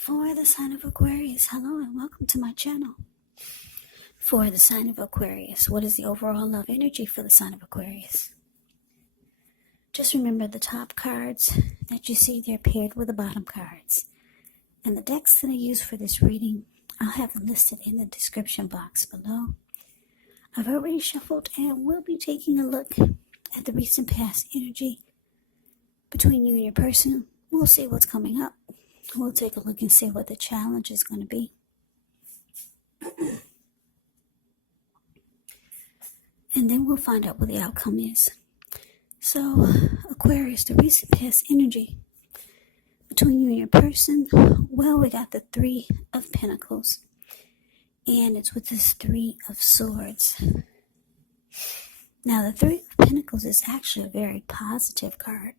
For the sign of Aquarius, hello and welcome to my channel. For the sign of Aquarius, what is the overall love energy for the sign of Aquarius? Just remember the top cards that you see, they're paired with the bottom cards. And the decks that I use for this reading, I'll have them listed in the description box below. I've already shuffled and we'll be taking a look at the recent past energy between you and your person. We'll see what's coming up. We'll take a look and see what the challenge is going to be. And then we'll find out what the outcome is. So, Aquarius, the recent past energy between you and your person. Well, we got the Three of Pentacles. And it's with this Three of Swords. Now, the Three of Pentacles is actually a very positive card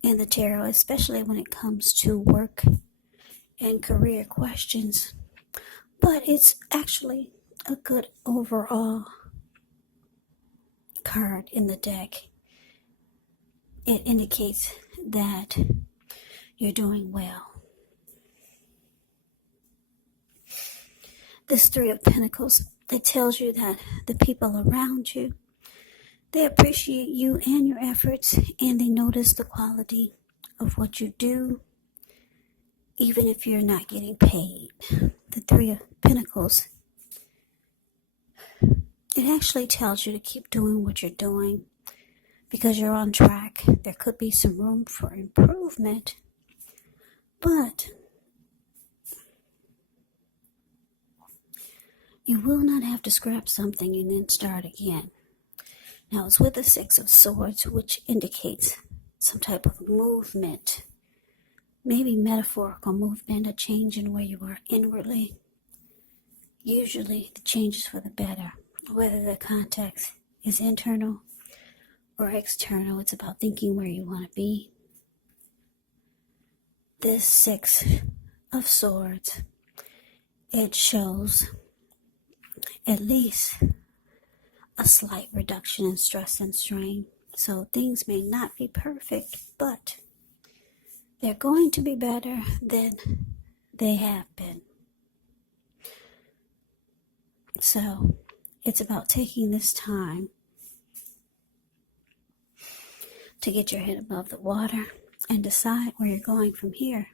in the tarot, especially when it comes to work and career questions. But it's actually a good overall card in the deck. It indicates that you're doing well. This Three of Pentacles, it tells you that the people around you, they appreciate you and your efforts, and they notice the quality of what you do, even if you're not getting paid. The Three of Pentacles, it actually tells you to keep doing what you're doing because you're on track. There could be some room for improvement, but you will not have to scrap something and then start again. Now, it's with the Six of Swords, which indicates some type of movement, maybe metaphorical movement, a change in where you are inwardly. Usually, the change is for the better. Whether the context is internal or external, it's about thinking where you want to be. This Six of Swords, it shows at least a slight reduction in stress and strain. So things may not be perfect, but they're going to be better than they have been. So it's about taking this time to get your head above the water and decide where you're going from here.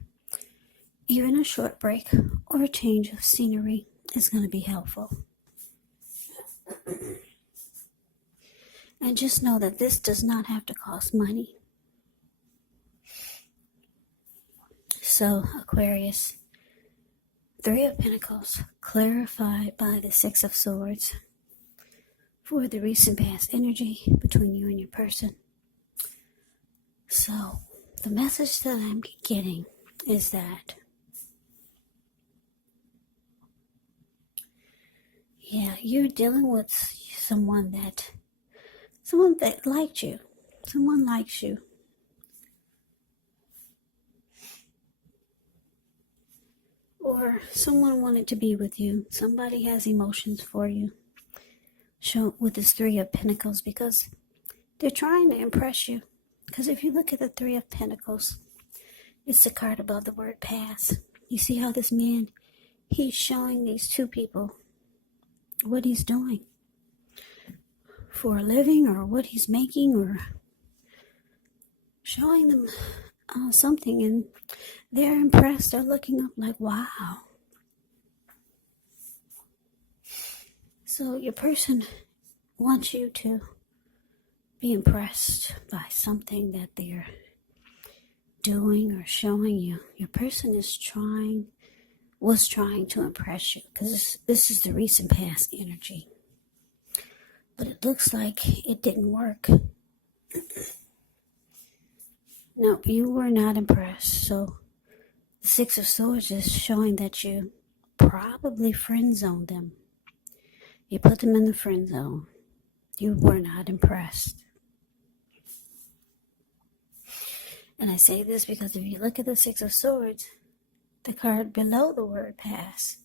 Even a short break or a change of scenery is going to be helpful. And just know that this does not have to cost money. So, Aquarius, Three of Pentacles, clarified by the Six of Swords for the recent past energy between you and your person. So, the message that I'm getting is that, yeah, you're dealing with someone that liked you. Someone likes you. Or someone wanted to be with you. Somebody has emotions for you. Show with this Three of Pentacles because they're trying to impress you. Because if you look at the Three of Pentacles, it's the card above the word pass. You see how this man, he's showing these two people what he's doing for a living, or what he's making, or showing them something, and they're impressed. They're looking up like, wow. So your person wants you to be impressed by something that they're doing or showing you. Your person was trying to impress you, because this is the recent past energy. But it looks like it didn't work. No, you were not impressed. So the Six of Swords is showing that you probably friend-zoned them. You put them in the friend zone. You were not impressed. And I say this because if you look at the Six of Swords, the card below the word pass,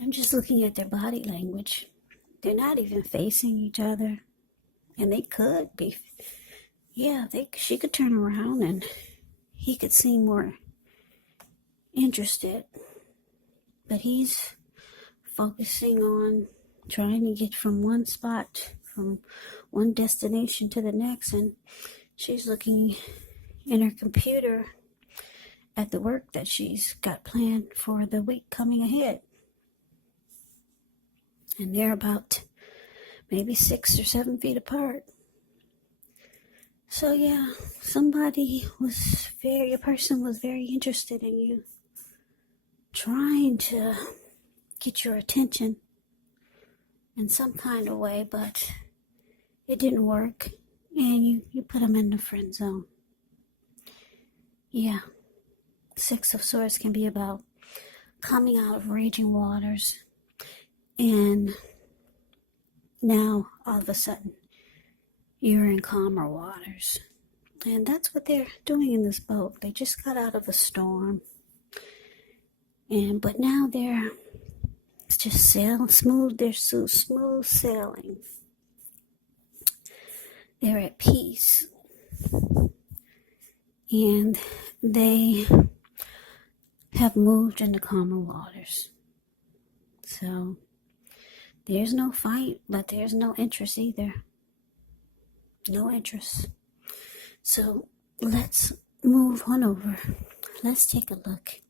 I'm just looking at their body language. They're not even facing each other. And they could be. Yeah, she could turn around and he could seem more interested, but he's focusing on trying to get from one spot, from one destination to the next, and she's looking in her computer at the work that she's got planned for the week coming ahead. And they're about maybe 6 or 7 feet apart. So yeah, a person was very interested in you, trying to get your attention in some kind of way, but it didn't work, and you put them in the friend zone. Yeah, 6 of Swords can be about coming out of raging waters, and now all of a sudden you're in calmer waters. And that's what they're doing in this boat. They just got out of a storm, but now they're just smooth. They're so smooth sailing. They're at peace, and they have moved into calmer waters. So there's no fight, but there's no interest either. No interest. So let's move on over. Let's take a look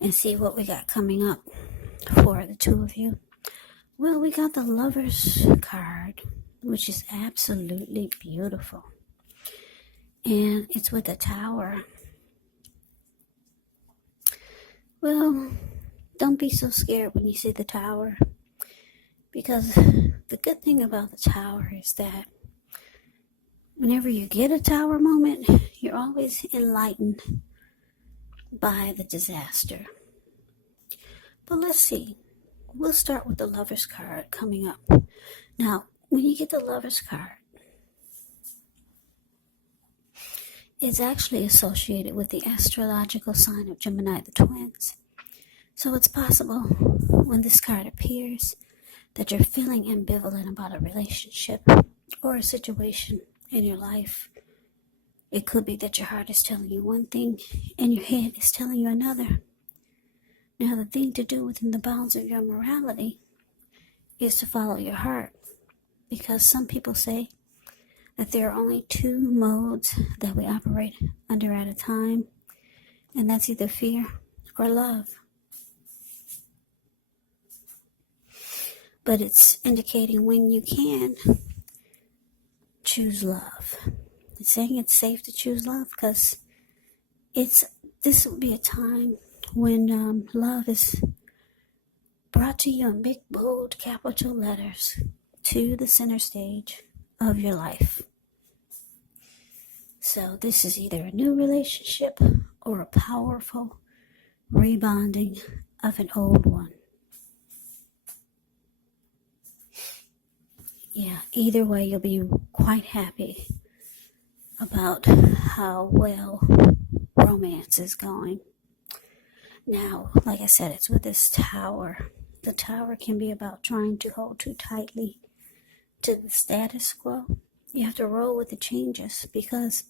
and see what we got coming up for the two of you. Well, we got the Lover's card, which is absolutely beautiful. And it's with a tower. Well, don't be so scared when you see the tower, because the good thing about the tower is that whenever you get a tower moment, you're always enlightened by the disaster. But let's see. We'll start with the Lover's card coming up. Now, when you get the Lover's card, it's actually associated with the astrological sign of Gemini, the twins. So it's possible when this card appears that you're feeling ambivalent about a relationship or a situation in your life. It could be that your heart is telling you one thing and your head is telling you another. Now, the thing to do within the bounds of your morality is to follow your heart, because some people say that there are only 2 modes that we operate under at a time, and that's either fear or love. But it's indicating when you can choose love. It's saying it's safe to choose love, because this would be a time when love is brought to you in big, bold, capital letters to the center stage of your life. So this is either a new relationship or a powerful rebonding of an old one. Yeah, either way, you'll be quite happy about how well romance is going. Now, like I said, it's with this tower. The tower can be about trying to hold too tightly to the status quo. You have to roll with the changes, because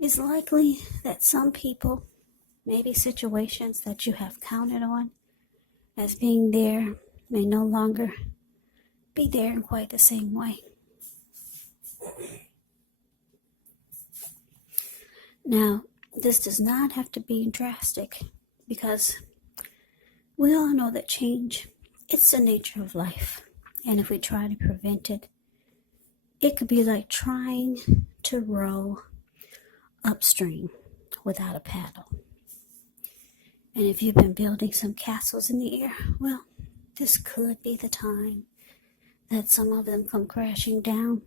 it's likely that some people, maybe situations that you have counted on as being there, may no longer be there in quite the same way. Now, this does not have to be drastic, because we all know that change, it's the nature of life. And if we try to prevent it, it could be like trying to row upstream without a paddle. And if you've been building some castles in the air, well, this could be the time that some of them come crashing down.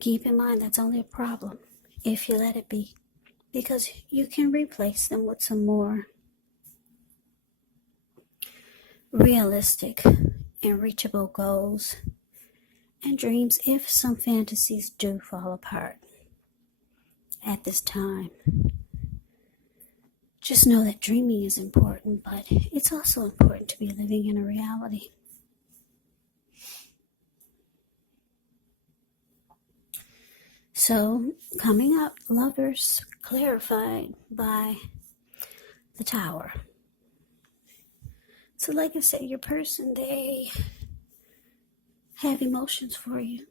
Keep in mind, that's only a problem if you let it be, because you can replace them with some more realistic and reachable goals and dreams if some fantasies do fall apart at this time. Just know that dreaming is important, but it's also important to be living in a reality. So, coming up, Lovers clarified by the Tower. So like I said, your person, they have emotions for you.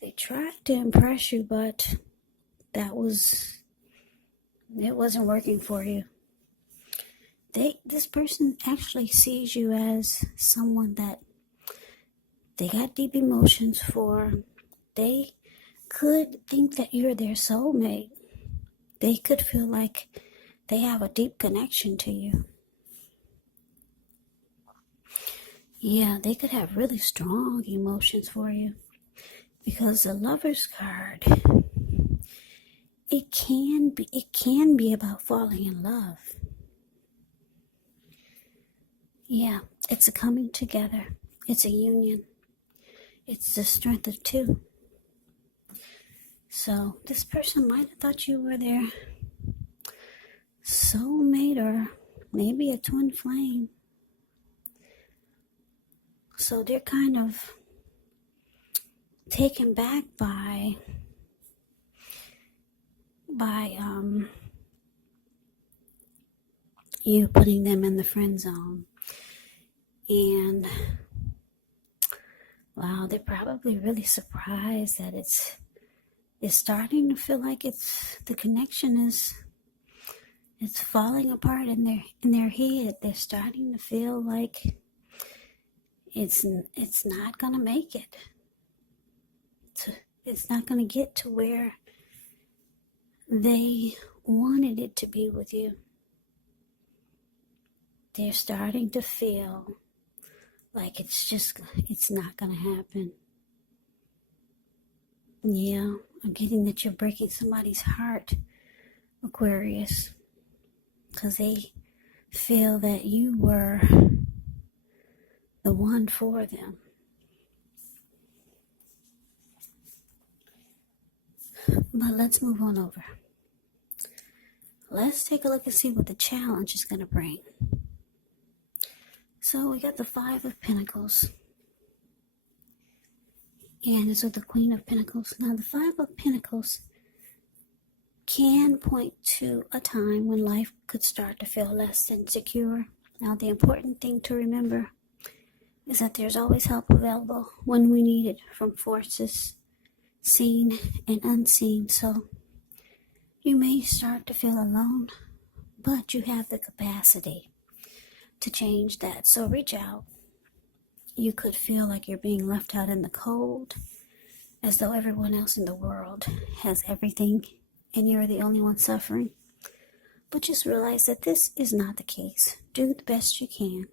They tried to impress you, but it wasn't working for you. This person actually sees you as someone that they got deep emotions for. They could think that you're their soulmate. They could feel like they have a deep connection to you. Yeah, they could have really strong emotions for you. Because the Lover's card, it can be about falling in love. Yeah, it's a coming together. It's a union. It's the strength of two. So this person might have thought you were their soulmate or maybe a twin flame. So they're kind of taken back by you putting them in the friend zone. And wow, they're probably really surprised that it's starting to feel like the connection is falling apart in their head. They're starting to feel like it's not gonna make it. It's not gonna get to where they wanted it to be with you. They're starting to feel like it's not gonna happen. Yeah, I'm getting that you're breaking somebody's heart, Aquarius, because they feel that you were the one for them. But let's move on over. Let's take a look and see what the challenge is going to bring. So we got the Five of Pentacles. And it's with the Queen of Pentacles. Now the Five of Pentacles can point to a time when life could start to feel less than secure. Now the important thing to remember is that there's always help available when we need it from forces seen and unseen. So you may start to feel alone, but you have the capacity to change that. So reach out. You could feel like you're being left out in the cold, as though everyone else in the world has everything and you're the only one suffering. But just realize that this is not the case. Do the best you can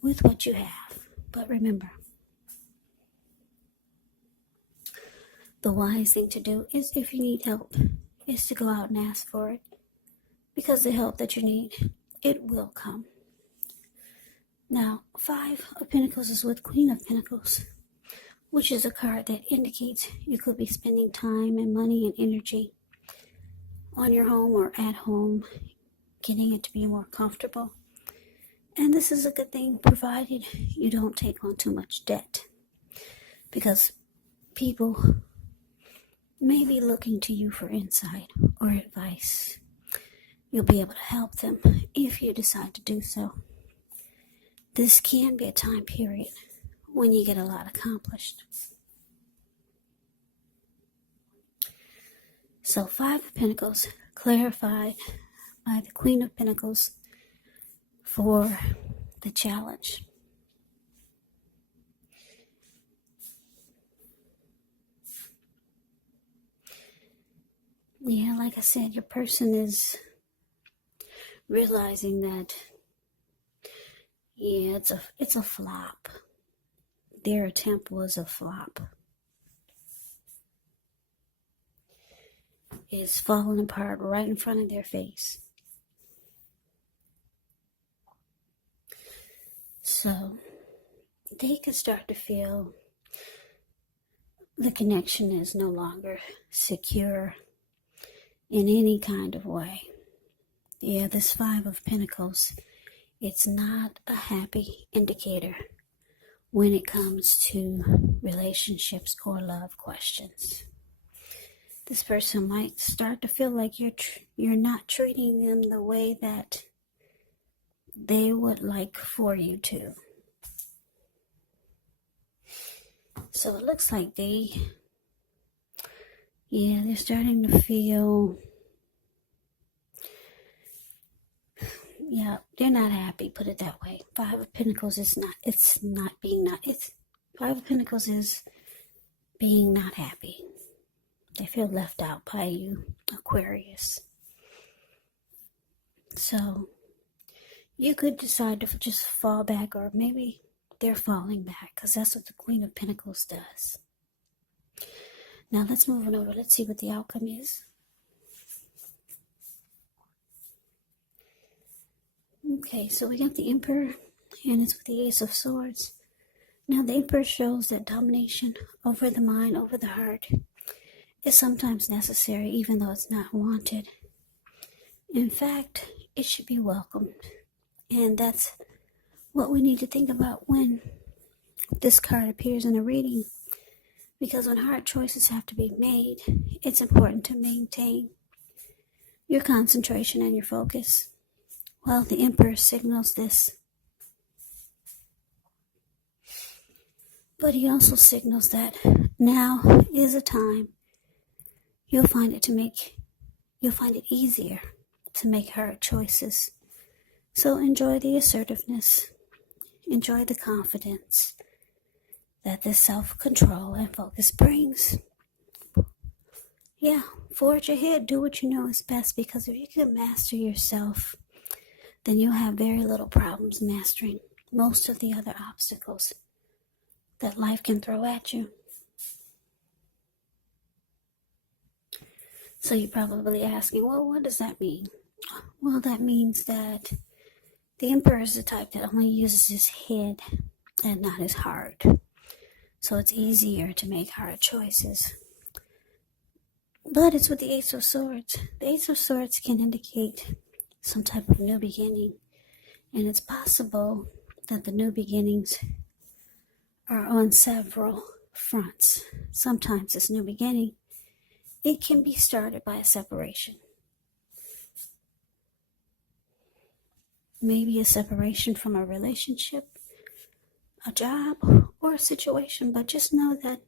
with what you have. But remember, the wise thing to do is, if you need help, is to go out and ask for it. Because the help that you need, it will come. Now, Five of Pentacles is with Queen of Pentacles, which is a card that indicates you could be spending time and money and energy on your home or at home, getting it to be more comfortable. And this is a good thing, provided you don't take on too much debt. Because people may be looking to you for insight or advice. You'll be able to help them if you decide to do so. This can be a time period when you get a lot accomplished. So Five of Pentacles clarified by the Queen of Pentacles for the challenge. Yeah, like I said, your person is realizing that, yeah, it's a flop. Their attempt was a flop. It's falling apart right in front of their face. So they can start to feel the connection is no longer secure in any kind of way. Yeah, this Five of Pentacles, it's not a happy indicator when it comes to relationships or love questions. This person might start to feel like you're not treating them the way that they would like for you to. So it looks like they're starting to feel, they're not happy, put it that way. Five of Pentacles is Five of Pentacles is being not happy. They feel left out by you, Aquarius. So you could decide to just fall back, or maybe they're falling back, because that's what the Queen of Pentacles does. Now let's move on over. Let's see what the outcome is. Okay, so we got the Emperor, and it's with the Ace of Swords. Now the Emperor shows that domination over the mind, over the heart, is sometimes necessary, even though it's not wanted. In fact, it should be welcomed. And that's what we need to think about when this card appears in a reading. Because when hard choices have to be made, it's important to maintain your concentration and your focus. Well, the Emperor signals this. But he also signals that now is a time you'll find it easier to make hard choices. So enjoy the assertiveness, enjoy the confidence that this self-control and focus brings. Forge ahead, do what you know is best, because if you can master yourself, then you'll have very little problems mastering most of the other obstacles that life can throw at you. So you're probably asking, well, what does that mean? Well, that means that the Emperor is the type that only uses his head and not his heart. So it's easier to make hard choices. But it's with the Ace of Swords. The Ace of Swords can indicate some type of new beginning. And it's possible that the new beginnings are on several fronts. Sometimes this new beginning, it can be started by a separation. Maybe a separation from a relationship, a job, or a situation. But just know that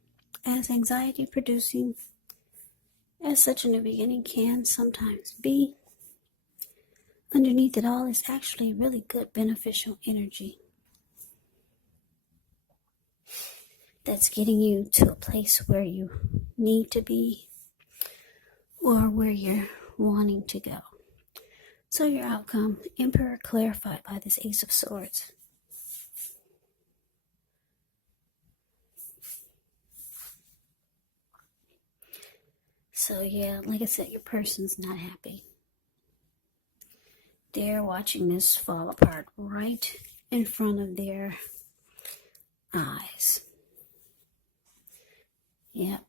as anxiety producing as such a new beginning can sometimes be, underneath it all is actually really good, beneficial energy that's getting you to a place where you need to be, or where you're wanting to go. So your outcome, Emperor, clarified by this Ace of Swords. So like I said, your person's not happy. They're watching this fall apart right in front of their eyes. Yep.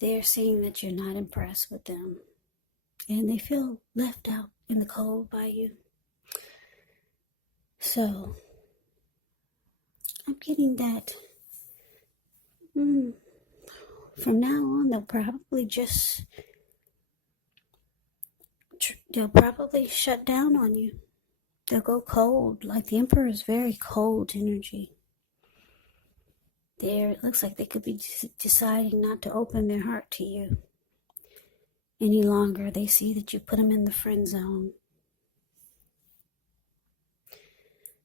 They're seeing that you're not impressed with them, and they feel left out in the cold by you. So I'm getting that from now on they'll probably shut down on you. They'll go cold. Like the Emperor is very cold energy. It looks like they could be deciding not to open their heart to you any longer. They see that you put them in the friend zone.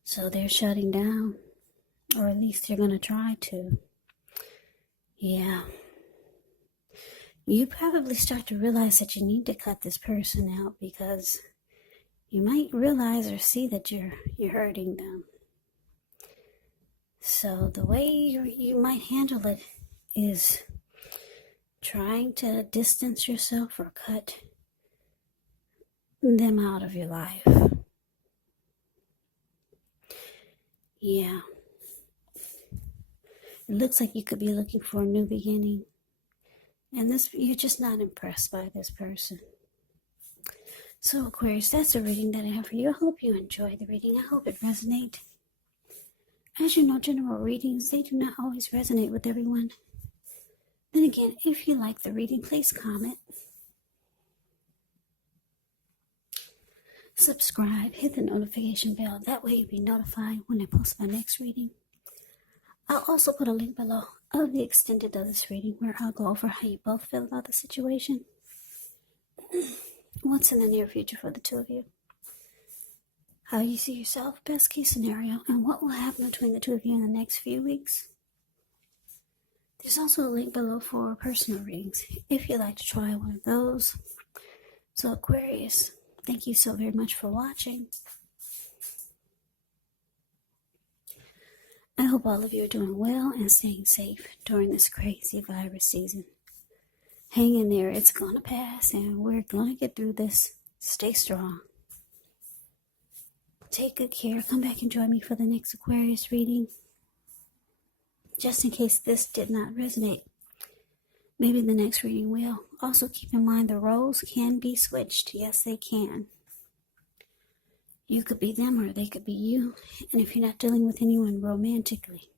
So they're shutting down, or at least they're going to try to. You probably start to realize that you need to cut this person out, because you might realize or see that you're hurting them. So the way you might handle it is trying to distance yourself or cut them out of your life. It looks like you could be looking for a new beginning. And you're just not impressed by this person. So Aquarius, that's the reading that I have for you. I hope you enjoyed the reading. I hope it resonates. As you know, general readings, they do not always resonate with everyone. Then again, if you like the reading, please comment, subscribe, hit the notification bell. That way you'll be notified when I post my next reading. I'll also put a link below of the extended of this reading where I'll go over how you both feel about the situation. What's in the near future for the two of you? How you see yourself, best case scenario, and what will happen between the two of you in the next few weeks. There's also a link below for personal readings if you'd like to try one of those. So Aquarius, thank you so very much for watching. I hope all of you are doing well and staying safe during this crazy virus season. Hang in there, it's gonna pass and we're gonna get through this. Stay strong. Take good care. Come back and join me for the next Aquarius reading. Just in case this did not resonate, maybe the next reading will. Also keep in mind the roles can be switched. Yes, they can. You could be them or they could be you. And if you're not dealing with anyone romantically,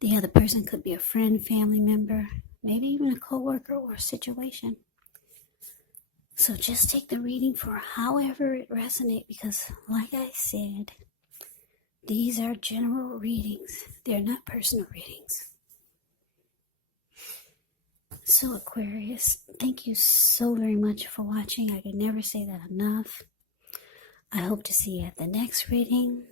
the other person could be a friend, family member, maybe even a coworker or a situation. So just take the reading for however it resonates, because like I said, these are general readings. They're not personal readings. So Aquarius, thank you so very much for watching. I can never say that enough. I hope to see you at the next reading.